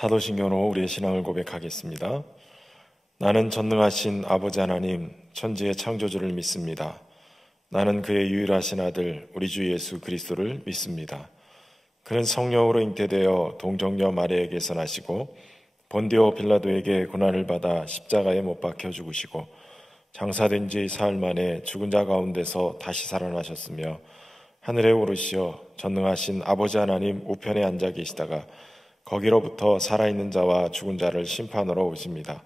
사도신경으로 우리의 신앙을 고백하겠습니다. 나는 전능하신 아버지 하나님, 천지의 창조주를 믿습니다. 나는 그의 유일하신 아들, 우리 주 예수 그리스도를 믿습니다. 그는 성령으로 잉태되어 동정녀 마리아에게서 나시고 본디오 빌라도에게 고난을 받아 십자가에 못 박혀 죽으시고 장사된 지 사흘 만에 죽은 자 가운데서 다시 살아나셨으며 하늘에 오르시어 전능하신 아버지 하나님 우편에 앉아 계시다가 거기로부터 살아있는 자와 죽은 자를 심판하러 오십니다.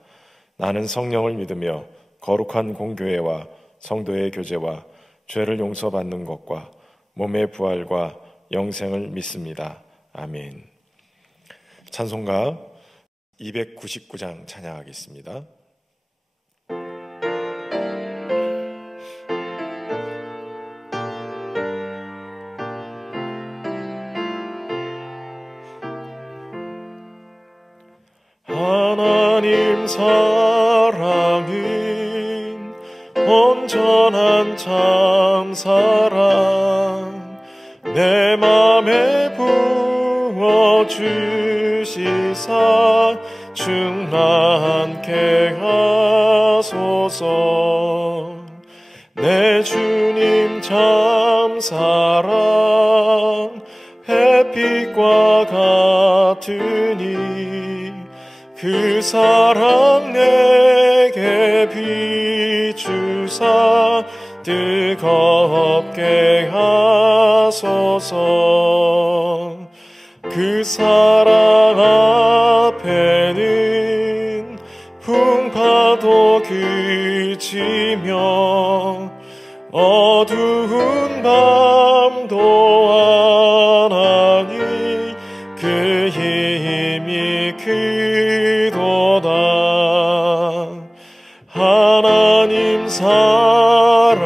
나는 성령을 믿으며 거룩한 공교회와 성도의 교제와 죄를 용서받는 것과 몸의 부활과 영생을 믿습니다. 아멘. 찬송가 299장 찬양하겠습니다. 하나님 사랑은 온전한 참사랑 내 맘에 부어주시사 충만케 하소서. 내 주님 참사랑 햇빛과 같으니 그 사랑 내게 비추사 뜨겁게 하소서. 그 사랑 앞에는 풍파도 그치며 어두운 밤도 안하니 그 힘이 크도다. 하나님 사랑은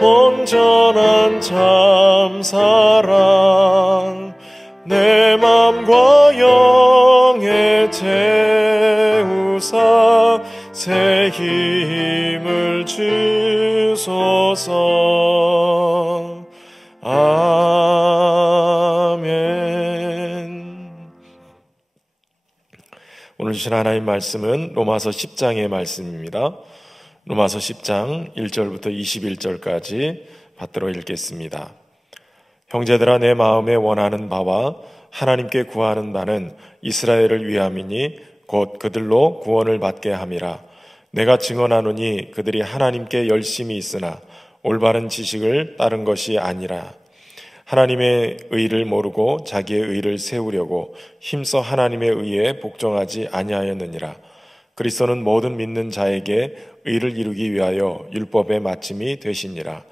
온전한 참사랑 내 맘과 영에 채우사 새 힘을 주소서. 아멘. 오늘 주신 하나님 말씀은 로마서 10장의 말씀입니다. 로마서 10장 1절부터 21절까지 받들어 읽겠습니다. 형제들아, 내 마음에 원하는 바와 하나님께 구하는 바는 이스라엘을 위함이니 곧 그들로 구원을 받게 함이라. 내가 증언하노니 그들이 하나님께 열심히 있으나 올바른 지식을 따른 것이 아니라 하나님의 의를 모르고 자기의 의를 세우려고 힘써 하나님의 의에 복종하지 아니하였느니라. 그리스도는 모든 믿는 자에게 의를 이루기 위하여 율법의 마침이 되시니라.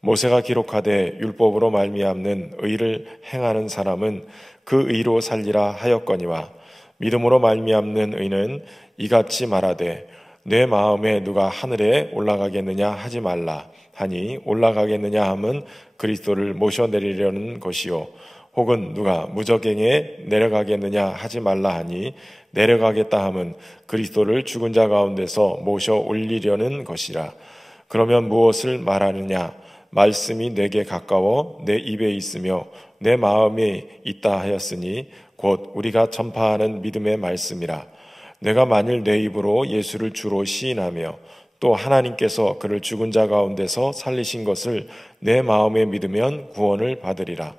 모세가 기록하되 율법으로 말미암는 의를 행하는 사람은 그 의로 살리라 하였거니와 믿음으로 말미암는 의는 이같이 말하되 내 마음에 누가 하늘에 올라가겠느냐 하지 말라 하니 올라가겠느냐 함은 그리스도를 모셔내리려는 것이요 혹은 누가 무저갱에 내려가겠느냐 하지 말라 하니 내려가겠다 함은 그리스도를 죽은 자 가운데서 모셔 올리려는 것이라. 그러면 무엇을 말하느냐? 말씀이 내게 가까워 내 입에 있으며 내 마음에 있다 하였으니 곧 우리가 전파하는 믿음의 말씀이라. 내가 만일 내 입으로 예수를 주로 시인하며 또 하나님께서 그를 죽은 자 가운데서 살리신 것을 내 마음에 믿으면 구원을 받으리라.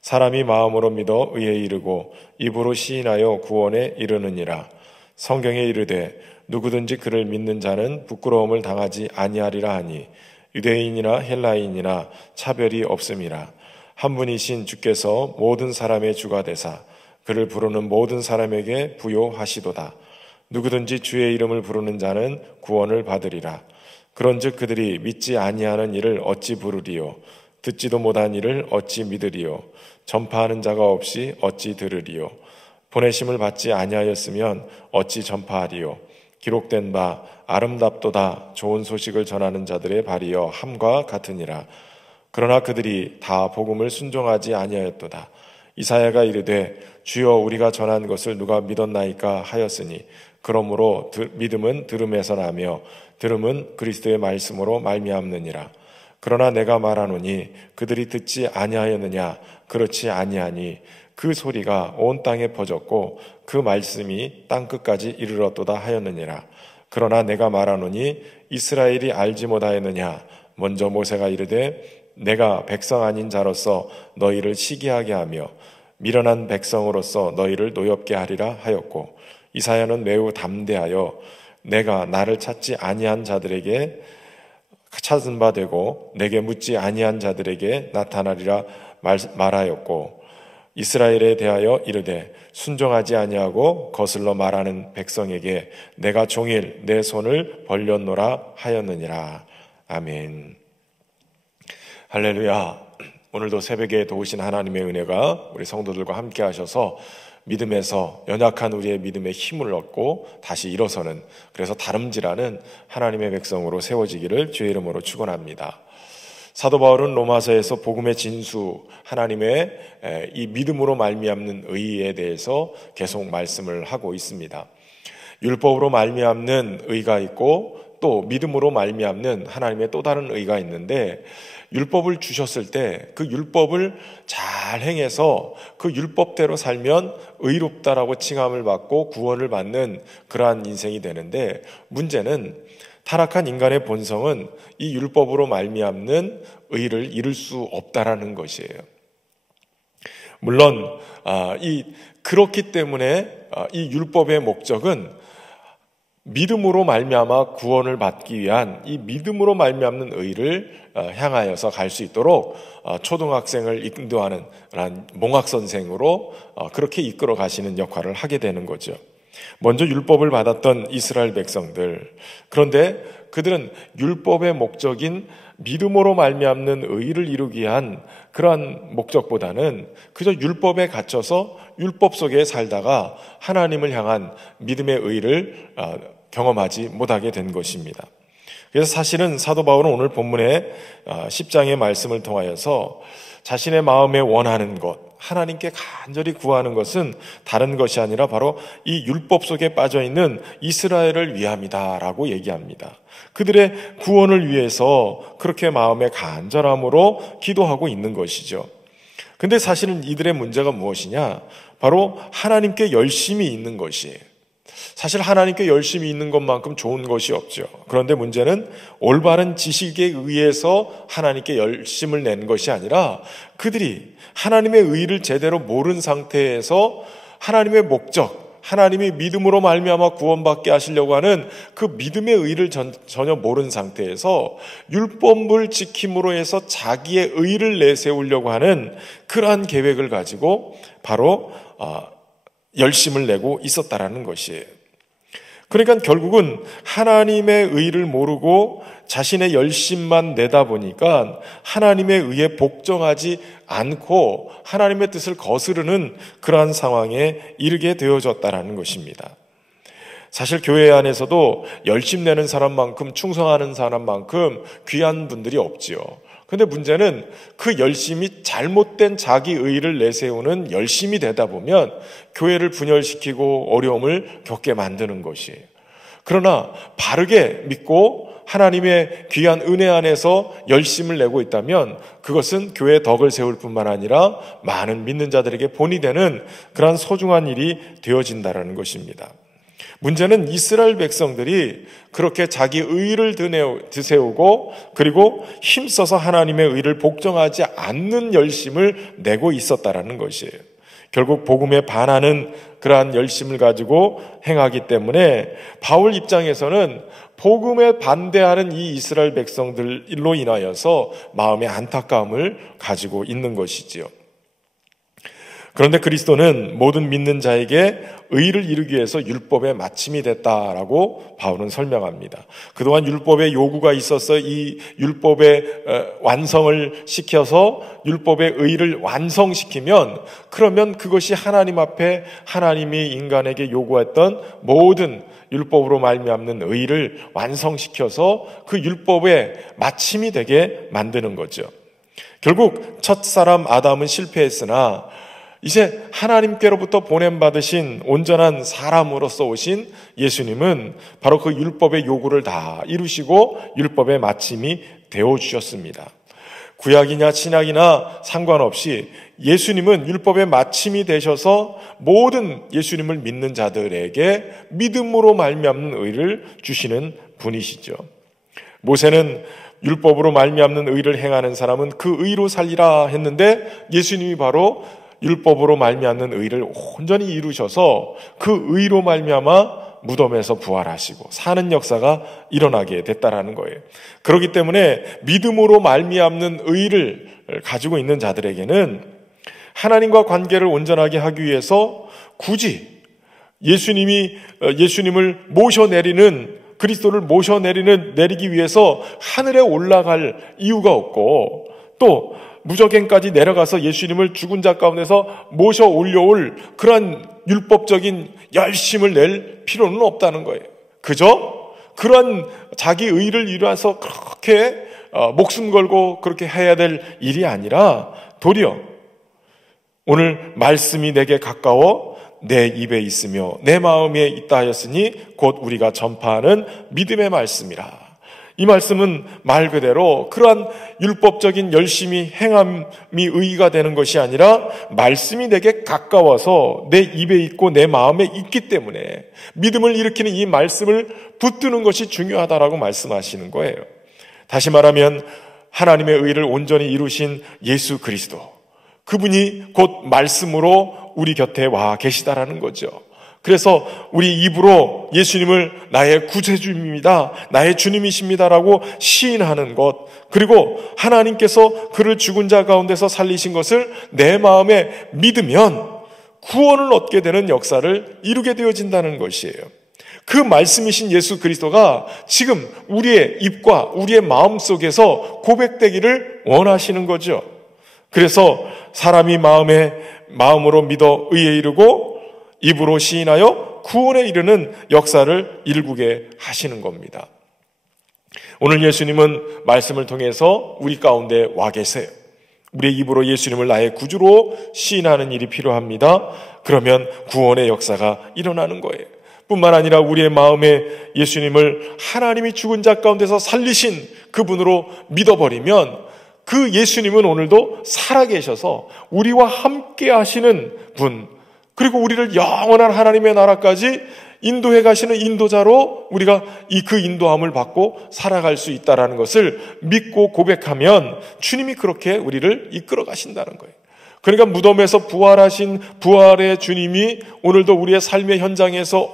사람이 마음으로 믿어 의에 이르고 입으로 시인하여 구원에 이르느니라. 성경에 이르되 누구든지 그를 믿는 자는 부끄러움을 당하지 아니하리라 하니 유대인이나 헬라인이나 차별이 없음이라. 한 분이신 주께서 모든 사람의 주가 되사 그를 부르는 모든 사람에게 부요하시도다. 누구든지 주의 이름을 부르는 자는 구원을 받으리라. 그런즉 그들이 믿지 아니하는 일을 어찌 부르리요? 듣지도 못한 일을 어찌 믿으리요? 전파하는 자가 없이 어찌 들으리요? 보내심을 받지 아니하였으면 어찌 전파하리요? 기록된 바 아름답도다 좋은 소식을 전하는 자들의 발이여 함과 같으니라. 그러나 그들이 다 복음을 순종하지 아니하였도다. 이사야가 이르되 주여 우리가 전한 것을 누가 믿었나이까 하였으니 그러므로 믿음은 들음에서 나며 들음은 그리스도의 말씀으로 말미암느니라. 그러나 내가 말하노니 그들이 듣지 아니하였느냐? 그렇지 아니하니 그 소리가 온 땅에 퍼졌고 그 말씀이 땅 끝까지 이르렀도다 하였느니라. 그러나 내가 말하노니 이스라엘이 알지 못하였느냐. 먼저 모세가 이르되 내가 백성 아닌 자로서 너희를 시기하게 하며 미련한 백성으로서 너희를 노엽게 하리라 하였고, 이사야는 매우 담대하여 내가 나를 찾지 아니한 자들에게 찾은 바 되고 내게 묻지 아니한 자들에게 나타나리라 말하였고, 이스라엘에 대하여 이르되 순종하지 아니하고 거슬러 말하는 백성에게 내가 종일 내 손을 벌렸노라 하였느니라. 아멘. 할렐루야. 오늘도 새벽에 도우신 하나님의 은혜가 우리 성도들과 함께 하셔서 믿음에서 연약한 우리의 믿음에 힘을 얻고 다시 일어서는, 그래서 다름질하는 하나님의 백성으로 세워지기를 주의 이름으로 축원합니다. 사도 바울은 로마서에서 복음의 진수, 하나님의 이 믿음으로 말미암는 의에 대해서 계속 말씀을 하고 있습니다. 율법으로 말미암는 의가 있고 또 믿음으로 말미암는 하나님의 또 다른 의가 있는데, 율법을 주셨을 때 그 율법을 잘 행해서 그 율법대로 살면 의롭다라고 칭함을 받고 구원을 받는 그러한 인생이 되는데, 문제는 타락한 인간의 본성은 이 율법으로 말미암는 의를 이룰 수 없다라는 것이에요. 물론 그렇기 때문에 이 율법의 목적은 믿음으로 말미암아 구원을 받기 위한 이 믿음으로 말미암는 의를 향하여서 갈 수 있도록 초등학생을 인도하는 몽학 선생으로 그렇게 이끌어 가시는 역할을 하게 되는 거죠. 먼저 율법을 받았던 이스라엘 백성들, 그런데 그들은 율법의 목적인 믿음으로 말미암는 의를 이루기 위한 그러한 목적보다는 그저 율법에 갇혀서 율법 속에 살다가 하나님을 향한 믿음의 의를 경험하지 못하게 된 것입니다. 그래서 사실은 사도 바울은 오늘 본문의 10장의 말씀을 통하여서 자신의 마음에 원하는 것, 하나님께 간절히 구하는 것은 다른 것이 아니라 바로 이 율법 속에 빠져있는 이스라엘을 위함이다라고 얘기합니다. 그들의 구원을 위해서 그렇게 마음의 간절함으로 기도하고 있는 것이죠. 근데 사실은 이들의 문제가 무엇이냐? 바로 하나님께 열심히 있는 것이에요. 사실 하나님께 열심히 있는 것만큼 좋은 것이 없죠. 그런데 문제는 올바른 지식에 의해서 하나님께 열심을 낸 것이 아니라 그들이 하나님의 의를 제대로 모른 상태에서 하나님의 목적, 하나님이 믿음으로 말미암아 구원받게 하시려고 하는 그 믿음의 의를 전혀 모른 상태에서 율법을 지킴으로 해서 자기의 의를 내세우려고 하는 그러한 계획을 가지고 바로 열심을 내고 있었다라는 것이에요. 그러니까 결국은 하나님의 의를 모르고 자신의 열심만 내다 보니까 하나님의 의에 복종하지 않고 하나님의 뜻을 거스르는 그러한 상황에 이르게 되어졌다라는 것입니다. 사실 교회 안에서도 열심 내는 사람만큼, 충성하는 사람만큼 귀한 분들이 없지요. 그런데 문제는 그 열심이 잘못된 자기 의를 내세우는 열심이 되다 보면 교회를 분열시키고 어려움을 겪게 만드는 것이에요. 그러나 바르게 믿고 하나님의 귀한 은혜 안에서 열심을 내고 있다면 그것은 교회의 덕을 세울 뿐만 아니라 많은 믿는 자들에게 본이 되는 그러한 소중한 일이 되어진다는 것입니다. 문제는 이스라엘 백성들이 그렇게 자기 의를 드세우고 그리고 힘써서 하나님의 의를 복종하지 않는 열심을 내고 있었다라는 것이에요. 결국 복음에 반하는 그러한 열심을 가지고 행하기 때문에 바울 입장에서는 복음에 반대하는 이 이스라엘 백성들로 인하여서 마음의 안타까움을 가지고 있는 것이지요. 그런데 그리스도는 모든 믿는 자에게 의를 이루기 위해서 율법의 마침이 됐다라고 바울은 설명합니다. 그동안 율법의 요구가 있어서 이 율법의 완성을 시켜서 율법의 의를 완성시키면 그러면 그것이 하나님 앞에 하나님이 인간에게 요구했던 모든 율법으로 말미암는 의를 완성시켜서 그 율법의 마침이 되게 만드는 거죠. 결국 첫사람 아담은 실패했으나 이제 하나님께로부터 보냄받으신 온전한 사람으로서 오신 예수님은 바로 그 율법의 요구를 다 이루시고 율법의 마침이 되어주셨습니다. 구약이냐 신약이나 상관없이 예수님은 율법의 마침이 되셔서 모든 예수님을 믿는 자들에게 믿음으로 말미암는 의를 주시는 분이시죠. 모세는 율법으로 말미암는 의를 행하는 사람은 그 의로 살리라 했는데 예수님이 바로 율법으로 말미암는 의를 온전히 이루셔서 그 의로 말미암아 무덤에서 부활하시고 사는 역사가 일어나게 됐다라는 거예요. 그렇기 때문에 믿음으로 말미암는 의를 가지고 있는 자들에게는 하나님과 관계를 온전하게 하기 위해서 굳이 예수님을 모셔내리는 그리스도를 내리기 위해서 하늘에 올라갈 이유가 없고 또 무저갱까지 내려가서 예수님을 죽은 자 가운데서 모셔 올려올 그러한 율법적인 열심을 낼 필요는 없다는 거예요. 그저 그러한 자기 의를 이루어서 그렇게 목숨 걸고 그렇게 해야 될 일이 아니라 도리어 오늘 말씀이 내게 가까워 내 입에 있으며 내 마음에 있다 하였으니 곧 우리가 전파하는 믿음의 말씀이라. 이 말씀은 말 그대로 그러한 율법적인 열심히 행함이 의의가 되는 것이 아니라 말씀이 내게 가까워서 내 입에 있고 내 마음에 있기 때문에 믿음을 일으키는 이 말씀을 붙드는 것이 중요하다라고 말씀하시는 거예요. 다시 말하면 하나님의 의를 온전히 이루신 예수 그리스도, 그분이 곧 말씀으로 우리 곁에 와 계시다라는 거죠. 그래서 우리 입으로 예수님을 나의 구세주입니다, 나의 주님이십니다라고 시인하는 것, 그리고 하나님께서 그를 죽은 자 가운데서 살리신 것을 내 마음에 믿으면 구원을 얻게 되는 역사를 이루게 되어진다는 것이에요. 그 말씀이신 예수 그리스도가 지금 우리의 입과 우리의 마음 속에서 고백되기를 원하시는 거죠. 그래서 사람이 마음으로 믿어 의에 이르고 입으로 시인하여 구원에 이르는 역사를 일구게 하시는 겁니다. 오늘 예수님은 말씀을 통해서 우리 가운데 와 계세요. 우리의 입으로 예수님을 나의 구주로 시인하는 일이 필요합니다. 그러면 구원의 역사가 일어나는 거예요. 뿐만 아니라 우리의 마음에 예수님을 하나님이 죽은 자 가운데서 살리신 그분으로 믿어버리면 그 예수님은 오늘도 살아계셔서 우리와 함께 하시는 분, 그리고 우리를 영원한 하나님의 나라까지 인도해 가시는 인도자로 우리가 그 인도함을 받고 살아갈 수 있다는 것을 믿고 고백하면 주님이 그렇게 우리를 이끌어 가신다는 거예요. 그러니까 무덤에서 부활하신 부활의 주님이 오늘도 우리의 삶의 현장에서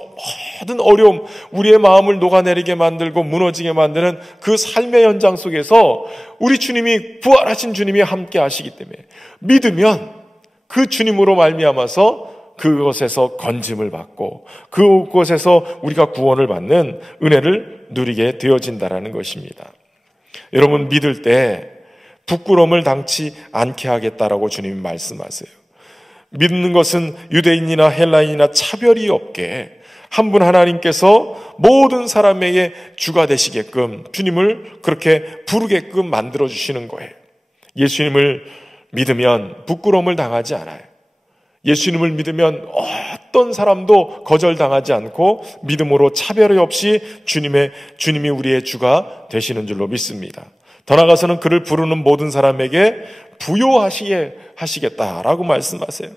모든 어려움, 우리의 마음을 녹아내리게 만들고 무너지게 만드는 그 삶의 현장 속에서 우리 주님이, 부활하신 주님이 함께 하시기 때문에 믿으면 그 주님으로 말미암아서 그것에서 건짐을 받고 그곳에서 우리가 구원을 받는 은혜를 누리게 되어진다라는 것입니다. 여러분, 믿을 때 부끄러움을 당치 않게 하겠다라고 주님이 말씀하세요. 믿는 것은 유대인이나 헬라인이나 차별이 없게 한 분 하나님께서 모든 사람에게 주가 되시게끔 주님을 그렇게 부르게끔 만들어주시는 거예요. 예수님을 믿으면 부끄러움을 당하지 않아요. 예수님을 믿으면 어떤 사람도 거절당하지 않고 믿음으로 차별이 없이 주님이 우리의 주가 되시는 줄로 믿습니다. 더 나아가서는 그를 부르는 모든 사람에게 부요하시게 하시겠다라고 말씀하세요.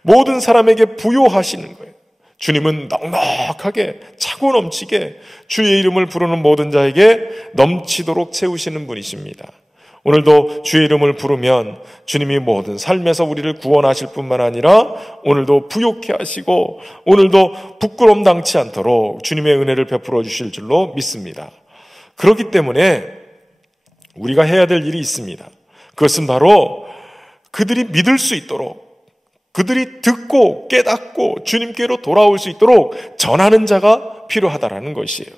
모든 사람에게 부요하시는 거예요. 주님은 넉넉하게 차고 넘치게 주의 이름을 부르는 모든 자에게 넘치도록 채우시는 분이십니다. 오늘도 주의 이름을 부르면 주님이 모든 삶에서 우리를 구원하실 뿐만 아니라 오늘도 부요케 하시고 오늘도 부끄러움 당치 않도록 주님의 은혜를 베풀어 주실 줄로 믿습니다. 그렇기 때문에 우리가 해야 될 일이 있습니다. 그것은 바로 그들이 믿을 수 있도록, 그들이 듣고 깨닫고 주님께로 돌아올 수 있도록 전하는 자가 필요하다라는 것이에요.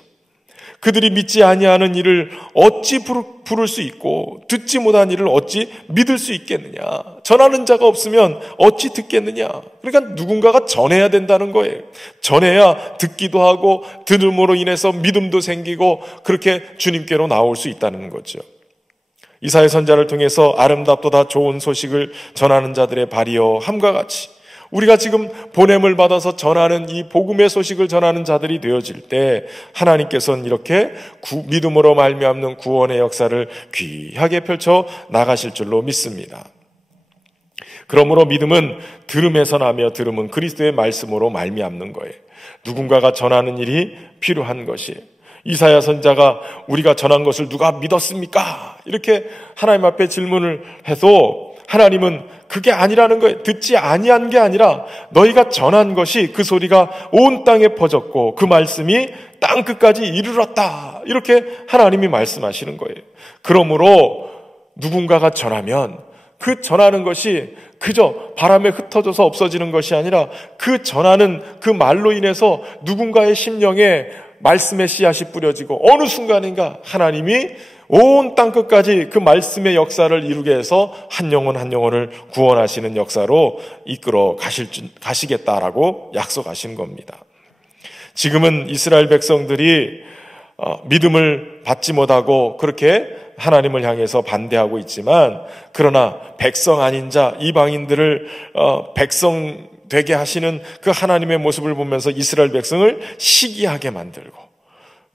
그들이 믿지 아니하는 일을 어찌 부를 수 있고 듣지 못한 일을 어찌 믿을 수 있겠느냐. 전하는 자가 없으면 어찌 듣겠느냐. 그러니까 누군가가 전해야 된다는 거예요. 전해야 듣기도 하고 들음으로 인해서 믿음도 생기고 그렇게 주님께로 나올 수 있다는 거죠. 이사야 선지자를 통해서 아름답도다 좋은 소식을 전하는 자들의 발이여 함과 같이 우리가 지금 보냄을 받아서 전하는 이 복음의 소식을 전하는 자들이 되어질 때 하나님께서는 이렇게 믿음으로 말미암는 구원의 역사를 귀하게 펼쳐 나가실 줄로 믿습니다. 그러므로 믿음은 들음에서 나며 들음은 그리스도의 말씀으로 말미암는 거예요. 누군가가 전하는 일이 필요한 것이, 이사야 선지자가 우리가 전한 것을 누가 믿었습니까? 이렇게 하나님 앞에 질문을 해도 하나님은 그게 아니라는 거예요. 듣지 아니한 게 아니라 너희가 전한 것이 그 소리가 온 땅에 퍼졌고 그 말씀이 땅 끝까지 이르렀다. 이렇게 하나님이 말씀하시는 거예요. 그러므로 누군가가 전하면 그 전하는 것이 그저 바람에 흩어져서 없어지는 것이 아니라 그 전하는 그 말로 인해서 누군가의 심령에 말씀의 씨앗이 뿌려지고 어느 순간인가 하나님이 온 땅 끝까지 그 말씀의 역사를 이루게 해서 한 영혼 한 영혼을 구원하시는 역사로 이끌어 가시겠다라고 약속하신 겁니다. 지금은 이스라엘 백성들이 믿음을 받지 못하고 그렇게 하나님을 향해서 반대하고 있지만, 그러나 백성 아닌 자 이방인들을 백성 되게 하시는 그 하나님의 모습을 보면서 이스라엘 백성을 시기하게 만들고,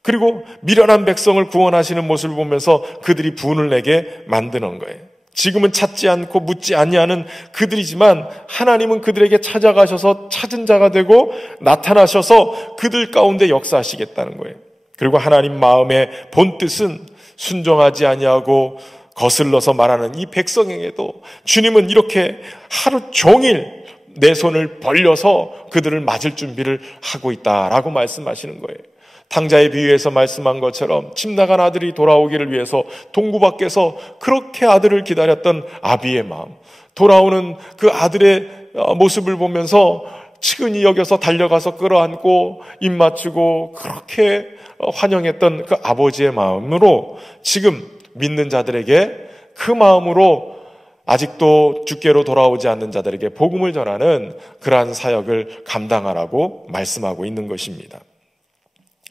그리고 미련한 백성을 구원하시는 모습을 보면서 그들이 분을 내게 만드는 거예요. 지금은 찾지 않고 묻지 아니하는 그들이지만 하나님은 그들에게 찾아가셔서 찾은 자가 되고 나타나셔서 그들 가운데 역사하시겠다는 거예요. 그리고 하나님 마음의 본뜻은 순종하지 아니하고 거슬러서 말하는 이 백성에게도 주님은 이렇게 하루 종일 내 손을 벌려서 그들을 맞을 준비를 하고 있다라고 말씀하시는 거예요. 탕자의 비유에서 말씀한 것처럼 집 나간 아들이 돌아오기를 위해서 동구 밖에서 그렇게 아들을 기다렸던 아비의 마음, 돌아오는 그 아들의 모습을 보면서 측은히 여겨서 달려가서 끌어안고 입 맞추고 그렇게 환영했던 그 아버지의 마음으로 지금 믿는 자들에게 그 마음으로 아직도 주께로 돌아오지 않는 자들에게 복음을 전하는 그러한 사역을 감당하라고 말씀하고 있는 것입니다.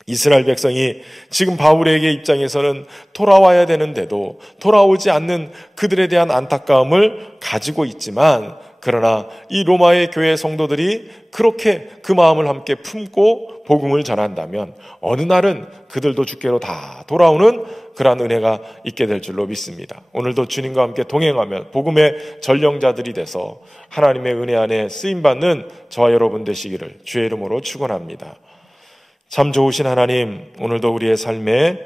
이스라엘 백성이 지금 바울에게 입장에서는 돌아와야 되는데도 돌아오지 않는 그들에 대한 안타까움을 가지고 있지만, 그러나 이 로마의 교회 성도들이 그렇게 그 마음을 함께 품고 복음을 전한다면 어느 날은 그들도 주께로 다 돌아오는 그러한 은혜가 있게 될 줄로 믿습니다. 오늘도 주님과 함께 동행하며 복음의 전령자들이 돼서 하나님의 은혜 안에 쓰임받는 저와 여러분 되시기를 주의 이름으로 축원합니다. 참 좋으신 하나님, 오늘도 우리의 삶에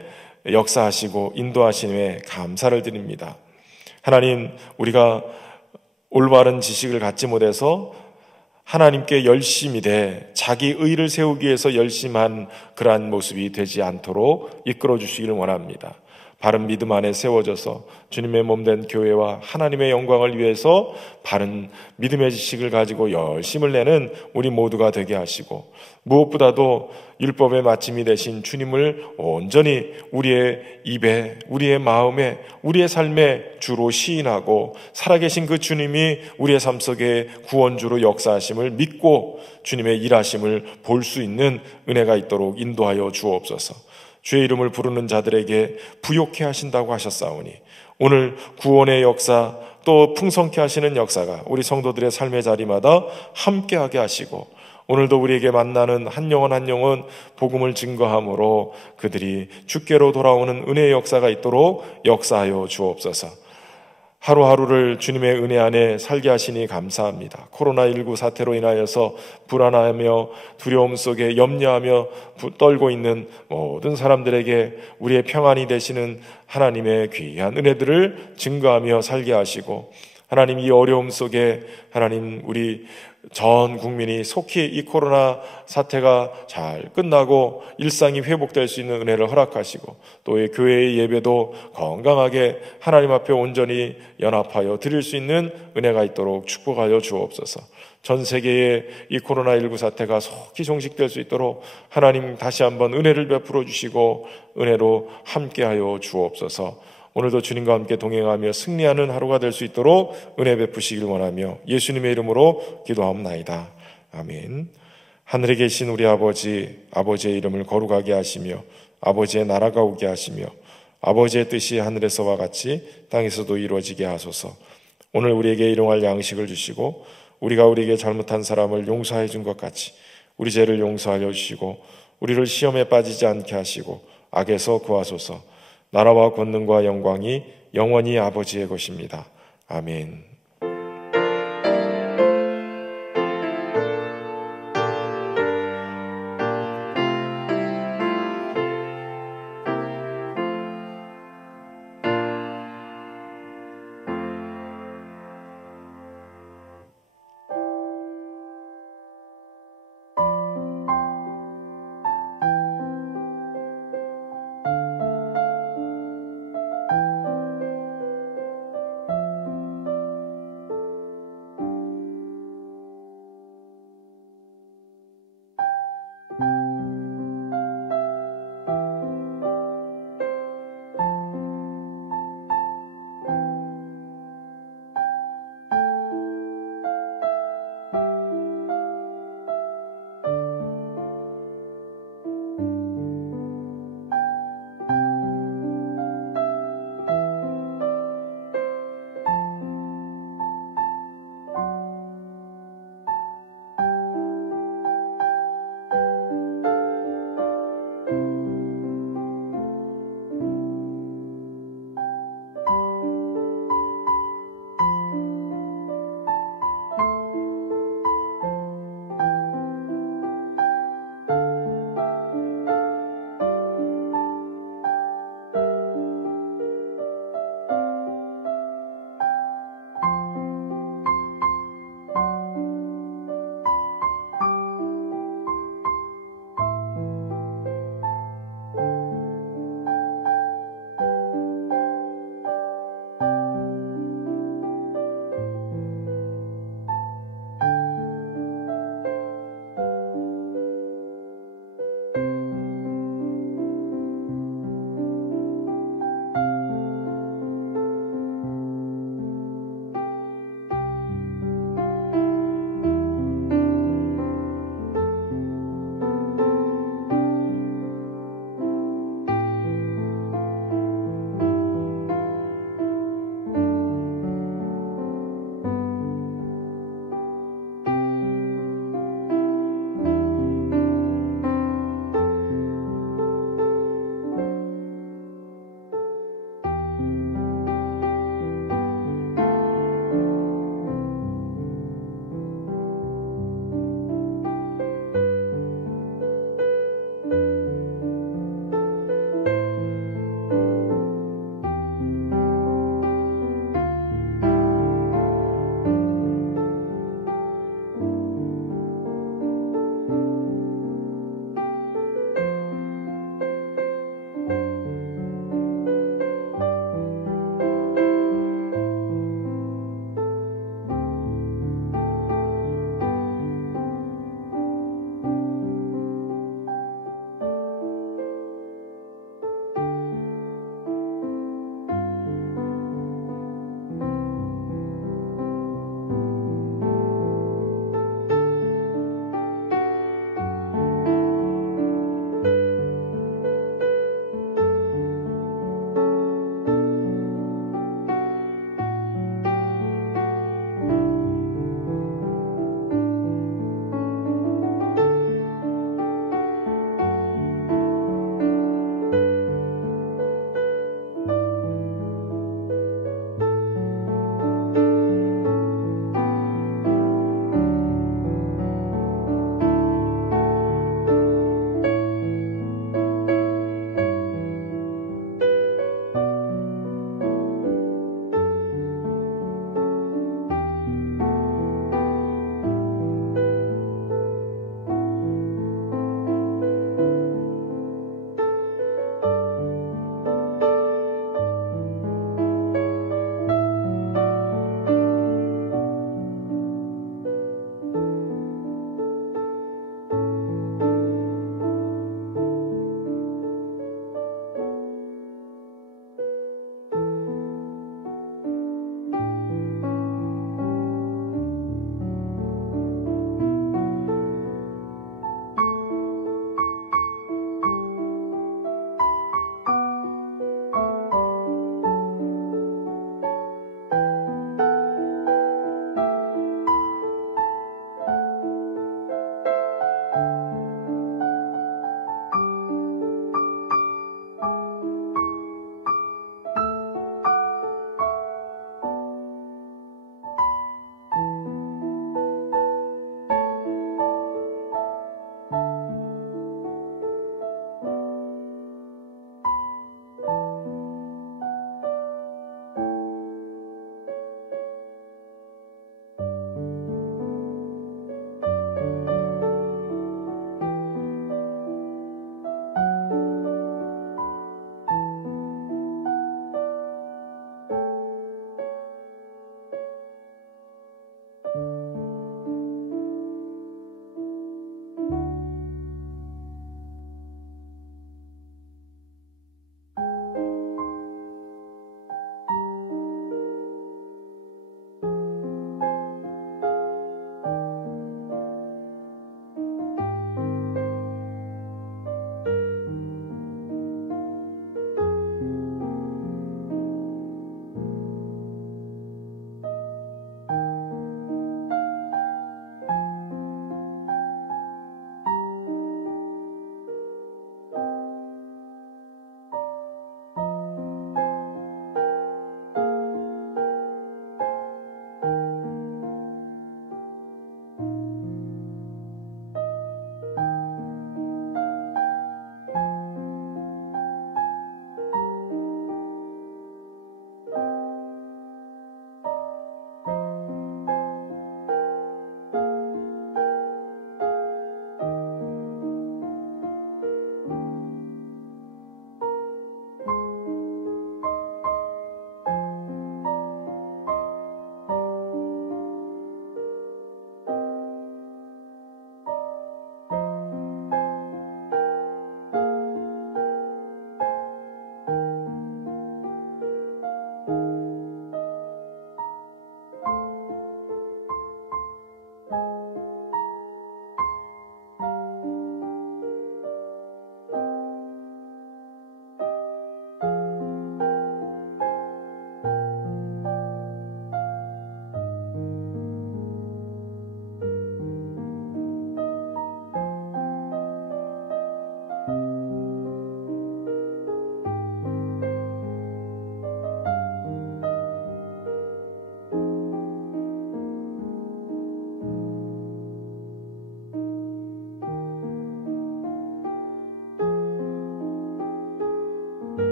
역사하시고 인도하시는 감사를 드립니다. 하나님, 우리가 올바른 지식을 갖지 못해서 하나님께 열심히 돼 자기 의를 세우기 위해서 열심한 그러한 모습이 되지 않도록 이끌어 주시기를 원합니다. 바른 믿음 안에 세워져서 주님의 몸된 교회와 하나님의 영광을 위해서 바른 믿음의 지식을 가지고 열심을 내는 우리 모두가 되게 하시고, 무엇보다도 율법의 마침이 되신 주님을 온전히 우리의 입에, 우리의 마음에, 우리의 삶에 주로 시인하고 살아계신 그 주님이 우리의 삶 속에 구원주로 역사하심을 믿고 주님의 일하심을 볼 수 있는 은혜가 있도록 인도하여 주옵소서. 주의 이름을 부르는 자들에게 부욕해 하신다고 하셨사오니 오늘 구원의 역사, 또 풍성케 하시는 역사가 우리 성도들의 삶의 자리마다 함께하게 하시고, 오늘도 우리에게 만나는 한 영혼 한 영혼 복음을 증거함으로 그들이 주께로 돌아오는 은혜의 역사가 있도록 역사하여 주옵소서. 하루하루를 주님의 은혜 안에 살게 하시니 감사합니다. 코로나19 사태로 인하여서 불안하며 두려움 속에 염려하며 떨고 있는 모든 사람들에게 우리의 평안이 되시는 하나님의 귀한 은혜들을 증거하며 살게 하시고, 하나님 이 어려움 속에 하나님 우리 전 국민이 속히 이 코로나 사태가 잘 끝나고 일상이 회복될 수 있는 은혜를 허락하시고, 또 이 교회의 예배도 건강하게 하나님 앞에 온전히 연합하여 드릴 수 있는 은혜가 있도록 축복하여 주옵소서. 전 세계의 이 코로나19 사태가 속히 종식될 수 있도록 하나님 다시 한번 은혜를 베풀어 주시고 은혜로 함께하여 주옵소서. 오늘도 주님과 함께 동행하며 승리하는 하루가 될 수 있도록 은혜 베푸시길 원하며 예수님의 이름으로 기도하옵나이다. 아멘. 하늘에 계신 우리 아버지, 아버지의 이름을 거룩하게 하시며 아버지의 나라가 오게 하시며 아버지의 뜻이 하늘에서와 같이 땅에서도 이루어지게 하소서. 오늘 우리에게 일용할 양식을 주시고 우리가 우리에게 잘못한 사람을 용서해 준 것 같이 우리 죄를 용서하여 주시고 우리를 시험에 빠지지 않게 하시고 악에서 구하소서. 나라와 권능과 영광이 영원히 아버지의 것입니다. 아멘.